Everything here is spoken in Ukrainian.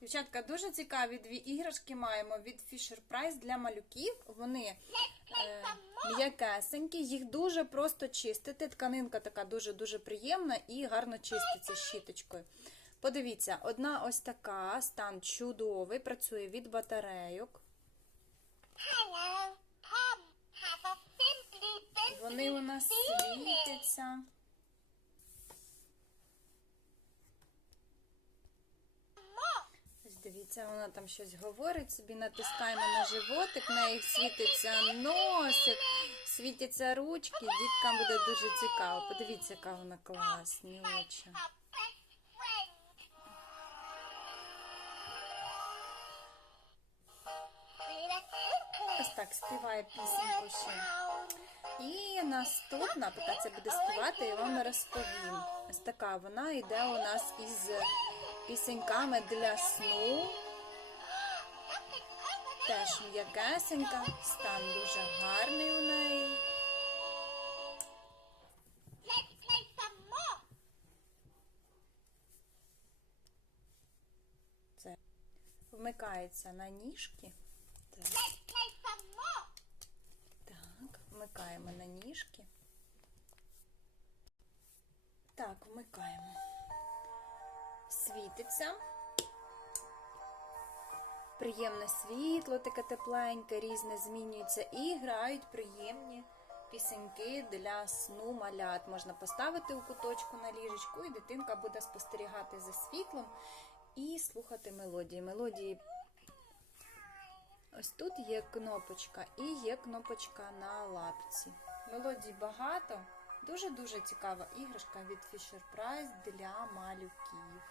Дівчатка, дуже цікаві дві іграшки маємо від Fisher Price для малюків. Вони е, м'якесенькі, їх дуже просто чистити. Тканинка така дуже-дуже приємна і гарно чиститься щіточкою. Подивіться, одна ось така, стан чудовий, працює від батарейок. Вони у нас світяться. more. Ось дивіться, вона там щось говорить, собі натискаємо на животик, в неї світиться носик, світяться ручки, діткам буде дуже цікаво. Подивіться, яка вона класні очі. Ось так співає пісеньку ще. І наступна, поки це буде співати, я вам розповім. Ось така вона йде у нас із пісеньками для сну. Теж м'якесенька, стан дуже гарний у неї. Це вмикається на ніжки. Так, так, вмикаємо на ніжки. Так, вмикаємо. Світиться. Приємне світло, таке тепленьке, різне змінюється і грають приємні пісеньки для сну малят. Можна поставити у куточку на ліжечку, і дитинка буде спостерігати за світлом і слухати мелодії. Мелодії Ось тут є кнопочка і є кнопочка на лапці. Мелодій багато. Дуже-дуже цікава іграшка від Fisher Price для малюків.